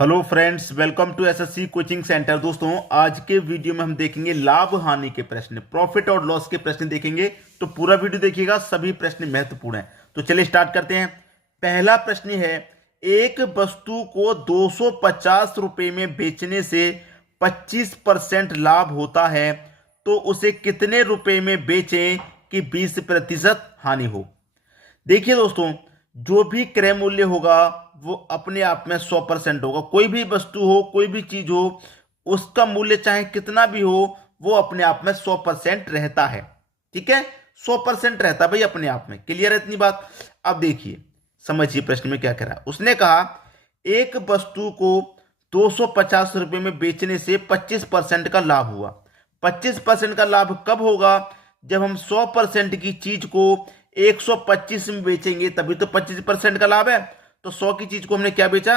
Hello friends, welcome to SSC coaching centre. दोस्तों, आज के वीडियो में हम देखेंगे लाभ हानि के प्रश्न, प्रॉफिट और लॉस के प्रश्न देखेंगे। तो पूरा वीडियो देखिएगा, सभी प्रश्न महत्वपूर्ण हैं। तो चलिए स्टार्ट करते हैं। पहला प्रश्न है, एक वस्तु को 250 रुपए में बेचने से 25% लाभ होता है, तो उसे कितने रुपए में बेचें कि 20% हानि हो। देखिए दोस्तों, जो भी क्रय मूल्य होगा वो अपने आप में 100% होगा। कोई भी वस्तु हो, कोई भी चीज हो, उसका मूल्य चाहे कितना भी हो, वो अपने आप में 100% रहता है। ठीक है, 100% रहता है भाई अपने आप में। क्लियर है इतनी बात। अब देखिए, समझिए प्रश्न में क्या कह रहा है। उसने कहा एक वस्तु को 250 रुपए में बेचने से 25% का लाभ हुआ। 25% का लाभ कब होगा? जब हम 100% की चीज को 125 में बेचेंगे, तभी तो 25% का लाभ है। तो 100 की चीज को हमने क्या बेचा?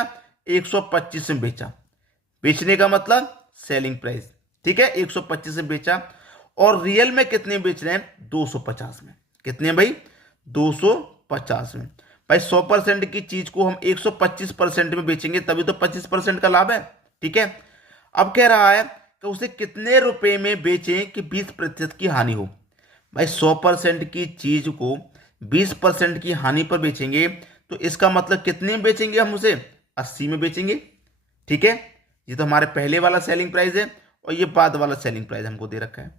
125 में बेचा। बेचने का मतलब सेलिंग प्राइस। ठीक है, 125 में बेचा। और रियल में कितने बेच रहे हैं? 250 में। कितने भाई? 250 में। भाई 100% की चीज को हम 125% में बेचेंगे, तभी तो 25% का लाभ है। ठीक है, अब कह रहा है कि उसे कितने रुपए में बेचें कि 20% की हानि हो। भाई 100% की चीज को 20% की हानि पर बेचेंगे, तो इसका मतलब कितने में बेचेंगे? हम उसे 80 में बेचेंगे। ठीक है, ये तो हमारे पहले वाला सेलिंग प्राइस है और ये बाद वाला सेलिंग प्राइस हमको दे रखा है।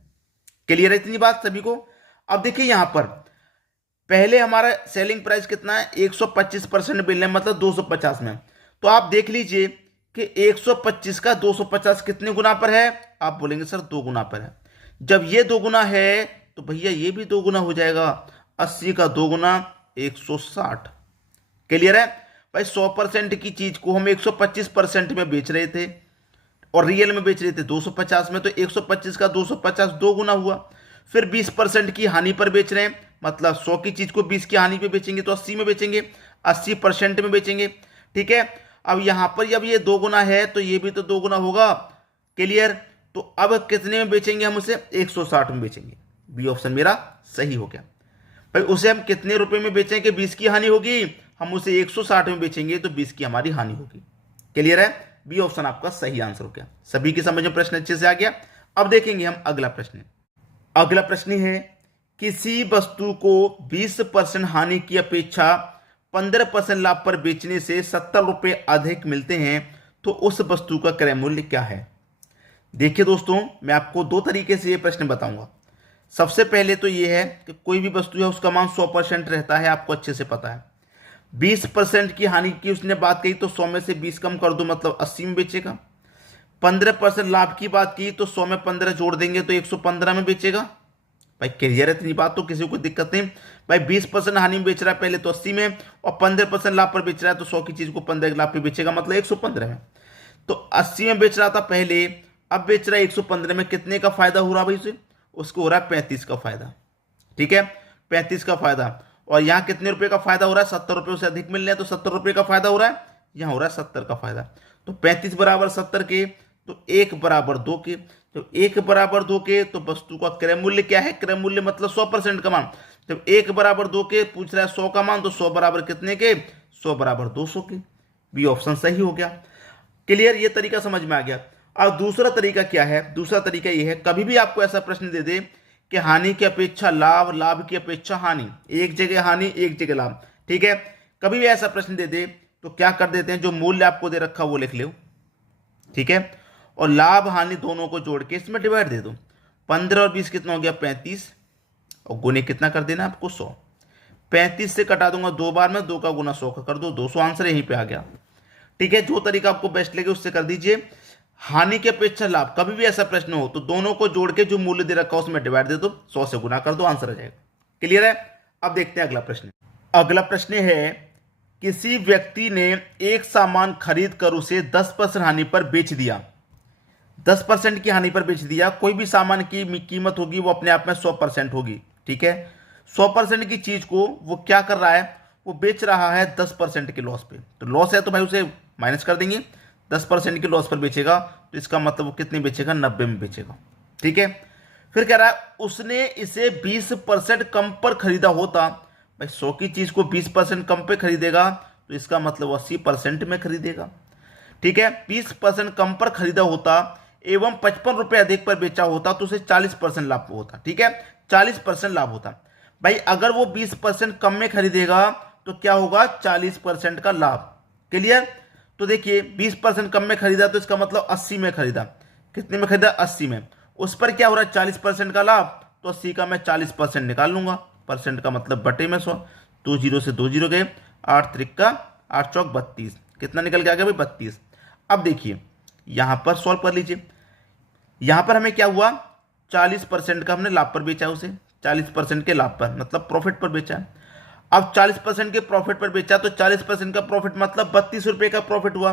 क्लियर है इतनी बात सभी को? अब देखिए यहां पर पहले हमारा सेलिंग प्राइस कितना है? 125% बिल है, मतलब 250 में। तो आप देख लीजिए कि 125 का 250 कितने गुना पर है? आप बोलेंगे सर 2 गुना पर है। जब ये 2 गुना है तो भैया ये भी 2 गुना हो जाएगा। 80 का 2 गुना 160। क्लियर है भाई? 100% की चीज को हम 125% में बेच रहे थे और रियल में बेच रहे थे 250 में, तो 125 का 250 2 गुना हुआ। फिर 20% की हानि पर बेच रहे हैं, मतलब 100 की चीज को 20 की हानि पे बेचेंगे तो 80 में बेचेंगे, 80% में बेचेंगे। ठीक है, अब यहां पर जब ये 2 गुना है तो ये भी तो 2 गुना होगा। क्लियर? तो अब कितने में बेचेंगे? हम उसे 160 में बेचेंगे। बी ऑप्शन मेरा सही हो गया। भाई उसे हम कितने रुपए में बेचें कि 20 की हानि होगी? हम उसे 160 में बेचेंगे तो 20 की हमारी हानि होगी। क्लियर है? बी ऑप्शन आपका सही आंसर हो गया। सभी की समझ में प्रश्न अच्छे से आ गया। अब देखेंगे हम अगला प्रश्न। अगला प्रश्न है, किसी वस्तु को 20% हानि की अपेक्षा 15% लाभ पर बेचने से 70 रुपए अधिक मिलते हैं, तो उस वस्तु का क्रय मूल्य क्या है? देखिए दोस्तों, मैं आपको दो तरीके से यह प्रश्न बताऊंगा। सबसे पहले तो यह है कि कोई भी वस्तु है उसका मान 100% रहता है, आपको अच्छे से पता है। 20% की हानि की उसने बात कही तो 100 में से 20 कम कर दो, मतलब 80 में बेचेगा। 15% लाभ की बात की तो 100 में 15 जोड़ देंगे तो 115 में बेचेगा। भाई क्लियर है इतनी बात? तो किसी को कोई दिक्कत नहीं। भाई 20% हानि में बेच रहा है पहले तो 80 में, और 15% लाभ पर बेच रहा है तो 100 की चीज को 15 लाभ पे बेचेगा, मतलब 115 में। तो 80 में बेच रहा था पहले, अब बेच रहा है 115 में। कितने का फायदा हो रहा भाई उसे? उसको हो रहा है 35 का फायदा। ठीक है, 35 का फायदा। और यहां कितने रुपए का फायदा हो रहा है? 70 रुपए से अधिक मिल रहे हैं तो 70 रुपए का फायदा हो रहा है। यहां हो रहा है 70 का फायदा। तो 35 बराबर 70 के, तो 1 बराबर 2 के। तो 1 बराबर 2 के, तो वस्तु का क्रय मूल्य क्या है? क्रय मूल्य मतलब 100% का मान। जब 1 बराबर 2 के पूछ रहा है 100 का मान, तो 100 बराबर कितने के? 100 बराबर 200 के। बी ऑप्शन सही हो गया। क्लियर? ये तरीका समझ में आ गया। अब दूसरा तरीका क्या है? दूसरा तरीका ये है, कभी भी आपको ऐसा प्रश्न दे दे कि हानि की अपेक्षा लाभ, लाभ की अपेक्षा हानि, एक जगह हानि एक जगह लाभ। ठीक है, कभी भी ऐसा प्रश्न दे दे तो क्या कर देते हैं, जो मूल्य आपको दे रखा वो लिख लो। ठीक है, और लाभ हानि दोनों को जोड़ के इसमें डिवाइड दे दो। 15 और 20 कितना हो गया? 35। और गुने कितना कर देना आपको? 100। 35 से कटा दूंगा 2 बार में, 2 का गुना 100 का कर दो, 200 आंसर यहीं पे आ गया। ठीक है, जो तरीका आपको बेस्ट लगे उससे कर दीजिए। हानि की अपेक्षा लाभ, कभी भी ऐसा प्रश्न हो तो दोनों को जोड़ के जो मूल्य दे रखा है उसमें डिवाइड दे दो, 100 से गुना कर दो, आंसर आ जाएगा। क्लियर है? अब देखते हैं अगला प्रश्न। अगला प्रश्न है, किसी व्यक्ति ने एक सामान खरीद कर उसे 10% हानि पर बेच दिया। 10% की हानि पर बेच दिया। कोई भी सामान की कीमत होगी वो अपने आप में 100% होगी। ठीक है, 100% की चीज को वो क्या कर रहा है? वो बेच रहा है 10% के लॉस पे। तो लॉस है तो भाई उसे माइनस कर देंगे। 10% के लॉस पर बेचेगा तो इसका मतलब वो कितने बेचेगा? 90 में बेचेगा। ठीक है, फिर कह रहा है उसने इसे 20% कम पर खरीदा होता। भाई 100 की चीज को 20% कम पे खरीदेगा तो इसका मतलब 80% में खरीदेगा। ठीक है, 20% कम पर खरीदा होता एवं 55 रुपए अधिक पर बेचा होता तो उसे 40% लाभ होता। ठीक है, 40% लाभ होता। भाई अगर वो 20% कम में खरीदेगा तो क्या होगा, 40% का लाभ। क्लियर। तो देखिए 20% कम में खरीदा तो इसका मतलब 80 में खरीदा। कितने में खरीदा, 80 में। उस पर क्या हो रहा है, 40% का लाभ, तो 80 का मैं 40% निकाल लूंगा। परसेंट का मतलब बटे में 100। 2 जीरो से 2 जीरो गए, 8 त्रिका 8 चौक 32। कितना निकल के आ गया भाई, 32। अब देखिए यहां पर सॉल्व कर लीजिए। यहां पर हमें क्या हुआ, 40% का हमने लाभ पर बेचा उसे, 40% के लाभ पर मतलब प्रॉफिट पर बेचा। अब 40% के प्रॉफिट पर बेचा तो 40% का प्रॉफिट मतलब 32 रुपए का प्रॉफिट हुआ।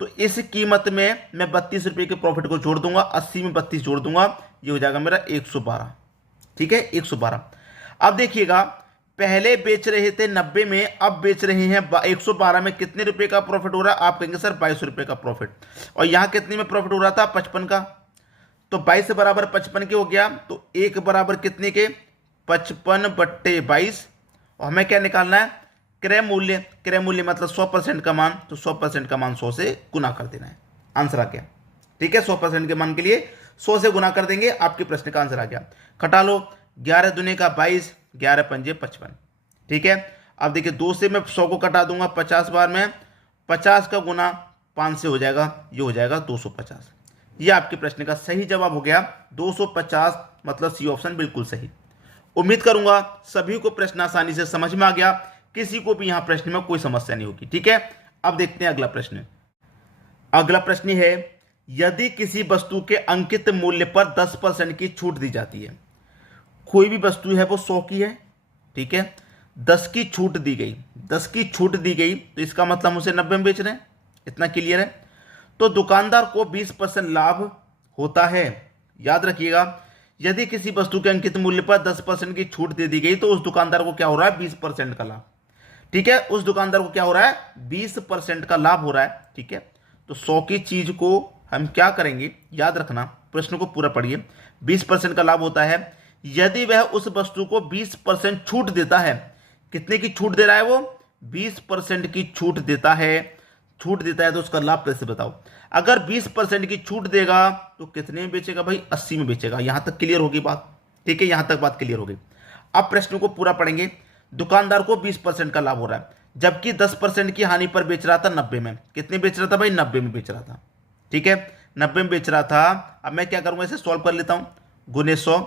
तो इस कीमत में मैं 32 रुपए के प्रॉफिट को जोड़ दूंगा, 80 में 32 जोड़ दूंगा, ये हो जाएगा मेरा 112। ठीक है, 112। अब देखिएगा पहले बेच रहे थे 90 में, अब बेच रहे हैं 112 में। कितने रुपए का प्रॉफिट हो रहा है, आप कहेंगे सर 22 रुपए का प्रॉफिट। और यहां कितने में प्रॉफिट हो रहा था, 55 का। तो 22 बराबर 55 के हो गया, तो 1 बराबर कितने के, 55 बट्टे 22। और हमें क्या निकालना है, क्रय मूल्य। क्रय मूल्य मतलब 100% का मान, तो 100% का मान 100 से गुना कर देना है। आंसर आ गया। ठीक है, 100% के मान के लिए 100 से गुना कर देंगे, आपके प्रश्न का आंसर आ गया। घटा लो, 11 दूने का 22, 11 पंजे 55। ठीक है, अब देखिए 2 से मैं 100 को कटा दूंगा 50 बार में, 50 का गुना 5 से हो जाएगा, ये हो जाएगा 250। ये आपके प्रश्न का सही जवाब हो गया 250, मतलब सी ऑप्शन बिल्कुल सही। उम्मीद करूंगा सभी को प्रश्न आसानी से समझ में आ गया, किसी को भी यहां प्रश्न में कोई समस्या नहीं होगी। ठीक है, अब देखते हैं अगला प्रश्न। अगला प्रश्न है, यदि किसी वस्तु के अंकित मूल्य पर 10% की छूट दी जाती है। कोई भी वस्तु है वो 100 की है, ठीक है, 10 की छूट दी गई, 10 की छूट दी गई, तो इसका मतलब हम उसे 90 में बेच रहे हैं। इतना क्लियर है। तो दुकानदार को 20% लाभ होता है। याद रखिएगा, यदि किसी वस्तु के अंकित मूल्य पर 10% की छूट दे दी गई तो उस दुकानदार को क्या हो रहा है, 20% का लाभ। ठीक है, उस दुकानदार को क्या हो रहा है, 20% का लाभ हो रहा है। ठीक है, तो 100 की चीज को हम क्या करेंगे, याद रखना, प्रश्न को पूरा पढ़िए। 20% का लाभ होता है यदि वह उस वस्तु को 20% छूट देता है। कितने की छूट दे रहा है वो, 20% की छूट देता है। छूट देता है तो उसका लाभ कैसे बताओ। अगर 20% की छूट देगा तो कितने में बेचेगा भाई, 80 में बेचेगा। यहां तक क्लियर होगी बात। ठीक है, यहां तक बात क्लियर होगी। अब प्रश्न को पूरा पढ़ेंगे। दुकानदार को 20% का लाभ हो रहा है, जबकि 10% की हानि पर बेच रहा था 90 में। कितने बेच रहा था भाई, 90 में बेच रहा था। ठीक है, 90 में बेच रहा था। अब मैं क्या करूंगा, इसे सॉल्व कर लेता हूं, गुने 100,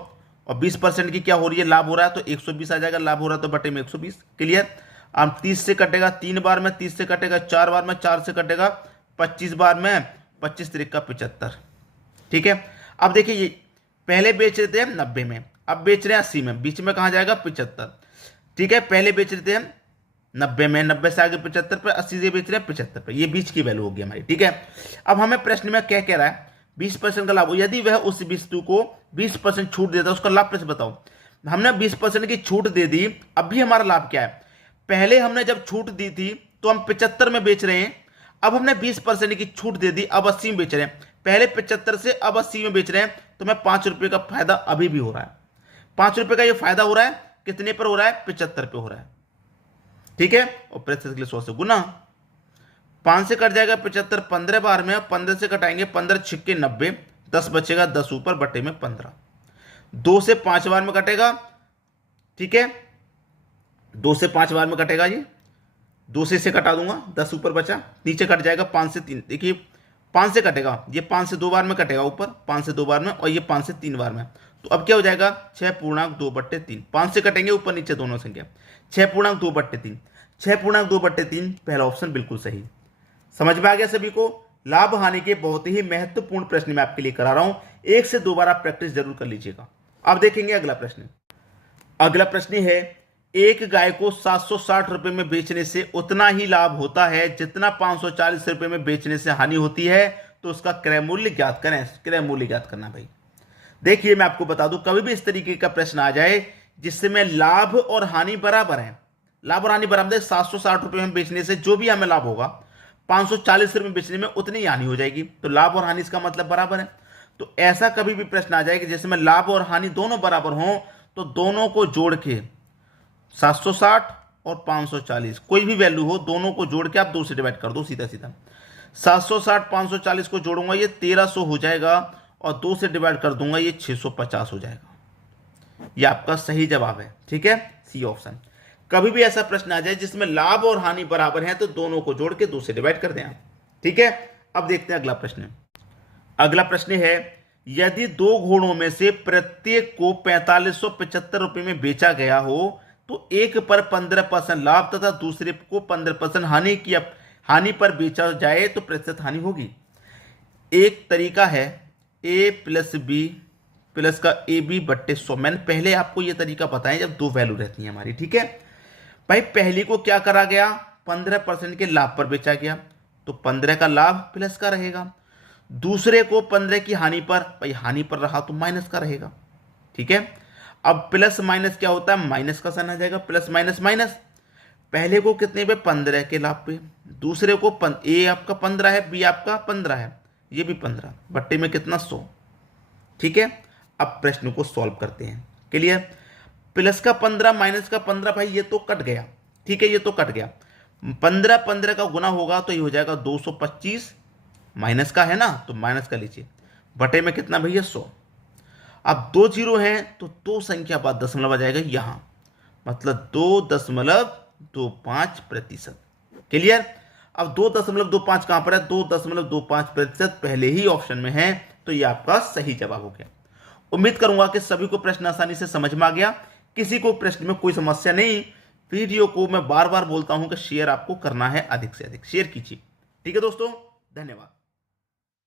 और 20% की क्या हो रही है, लाभ हो रहा है, तो 120 आ जाएगा। लाभ हो रहा है तो बटे में 120। क्लियर। अब 30 से कटेगा 3 बार में, 30 से कटेगा 4 बार में, 4 से कटेगा 25 बार में, 25 त्रिका 75। ठीक है, अब देखिए ये पहले बेच रहे थे 90 में, अब बेच रहे हैं 80 में, बीच में कहां जाएगा 75। ठीक है, पहले बेच रहे थे 90 में, 90 से आगे 75 पे, 80 से बेच रहे हैं 75 पे, ये बीच की वैल्यू होगी हमारी। ठीक है, अब हमें प्रश्न में क्या कह रहा है, 20% का लाभ। यदि वह उस वस्तु को 20% छूट देता है, उसका लाभ कैसे बताओ। हमने 20% की छूट दे दी, अब भी हमारा लाभ क्या है, पहले हमने जब छूट दी थी तो हम 75 में बेच रहे हैं, अब हमने 20% की छूट दे दी, अब 80 में बेच रहे हैं। पहले 75 से अब 80 में बेच रहे हैं, तो मैं 5 रुपए का फायदा अभी भी हो रहा है। 5 रुपए का ये फायदा हो रहा है, कितने पर हो रहा है, 75 पे हो रहा है। ठीक है, और प्रतिशत के लिए 100 से गुना, 5 से कट जाएगा 75 15 बार में, 15 से कटाएंगे 15 छिक्के 90, 10 बचेगा, 10 ऊपर बटे में 15। 2 से 5 बार में कटेगा। ठीक है, 2 से 5 बार में कटेगा, ये 2 से इसे कटा दूंगा, 10 ऊपर बचा, नीचे कट जाएगा 5 से 3। देखिए 5 से कटेगा, ये 5 से 2 बार में कटेगा, ऊपर 5 से 2 बार में, और ये 5 से 3 बार में। तो अब क्या हो जाएगा, 6.2/3। 5 से कटेंगे ऊपर नीचे दोनों संख्या, 6.2/3। 6.2/3 पहला ऑप्शन बिल्कुल सही। समझ में आ गया सभी को। लाभ हानि के बहुत ही महत्वपूर्ण प्रश्न मैं आपके लिए करा रहा हूं, 1 से 2 बार आप प्रैक्टिस जरूर कर लीजिएगा। अब देखेंगे अगला प्रश्न। अगला प्रश्न है, एक गाय को 760 रुपए में बेचने से उतना ही लाभ होता है जितना 540 रुपए में बेचने से हानि होती है, तो उसका क्रय मूल्य ज्ञात करें। क्रय मूल्य ज्ञात करना भाई। देखिए मैं आपको बता दूं, कभी भी इस तरीके का प्रश्न आ जाए जिससे में लाभ और हानि बराबर है, लाभ और हानि बराबर है, 760 रुपए में बेचने से जो भी हमें लाभ होगा 540 रुपए में बेचने में उतनी ही हानि हो जाएगी, तो लाभ और हानि इसका मतलब बराबर है। तो ऐसा कभी भी प्रश्न आ जाए कि जिसमें लाभ और हानि दोनों बराबर हों, तो दोनों को जोड़ के 760 और 540 कोई भी वैल्यू हो, दोनों को जोड़ के आप 2 से डिवाइड कर दो, सीधा सीधा 760 540 को जोड़ूंगा ये 1300 हो जाएगा और 2 से डिवाइड कर दूंगा ये 650 हो जाएगा। ये आपका सही जवाब है। ठीक है, सी ऑप्शन। कभी भी ऐसा प्रश्न आ जाए जिसमें लाभ और हानि बराबर है तो दोनों को जोड़ के 2 से डिवाइड कर दें आप। ठीक है, अब देखते हैं अगला प्रश्न। अगला प्रश्न है, यदि 2 घोड़ों में से प्रत्येक को 4575 रुपए में बेचा गया हो तो एक पर 15% लाभ तथा दूसरे को 15% हानि पर बेचा जाए तो प्रतिशत हानि होगी। एक तरीका है ए प्लस बी प्लस का ए बी बट्टे 100। मैंने पहले आपको यह तरीका बताया जब 2 वैल्यू रहती है हमारी। ठीक है भाई, पहली को क्या करा गया, 15% के लाभ पर बेचा गया तो 15 का लाभ प्लस का रहेगा। दूसरे को 15 की हानि पर, भाई हानि पर रहा तो माइनस का रहेगा। ठीक है, अब प्लस माइनस क्या होता है, माइनस का साइन आ जाएगा, प्लस माइनस माइनस। पहले को कितने पे, 15 के लाभ पे, दूसरे को ए आपका 15 है, बी आपका 15 है, ये भी 15, बट्टे में कितना 100। ठीक है, अब प्रश्न को सॉल्व करते हैं। क्लियर, प्लस का 15 माइनस का 15, भाई ये तो कट गया। ठीक है, ये तो कट गया। 15 15 का गुना होगा तो ये हो जाएगा 225, माइनस का है ना तो माइनस का लीजिए, बटे में कितना भैया 100। अब 2 जीरो हैं तो 2 संख्या बाद दशमलव आ जाएगा यहां, मतलब 2.25%। क्लियर, अब 2.25 कहां पर है, 2.25% पहले ही ऑप्शन में है तो ये आपका सही जवाब हो गया। उम्मीद करूंगा कि सभी को प्रश्न आसानी से समझ में आ गया। किसी को प्रश्न में कोई समस्या नहीं, वीडियो को मैं बार बार बोलता हूं कि शेयर आपको करना है, अधिक से अधिक शेयर कीजिए। ठीक है दोस्तों, धन्यवाद।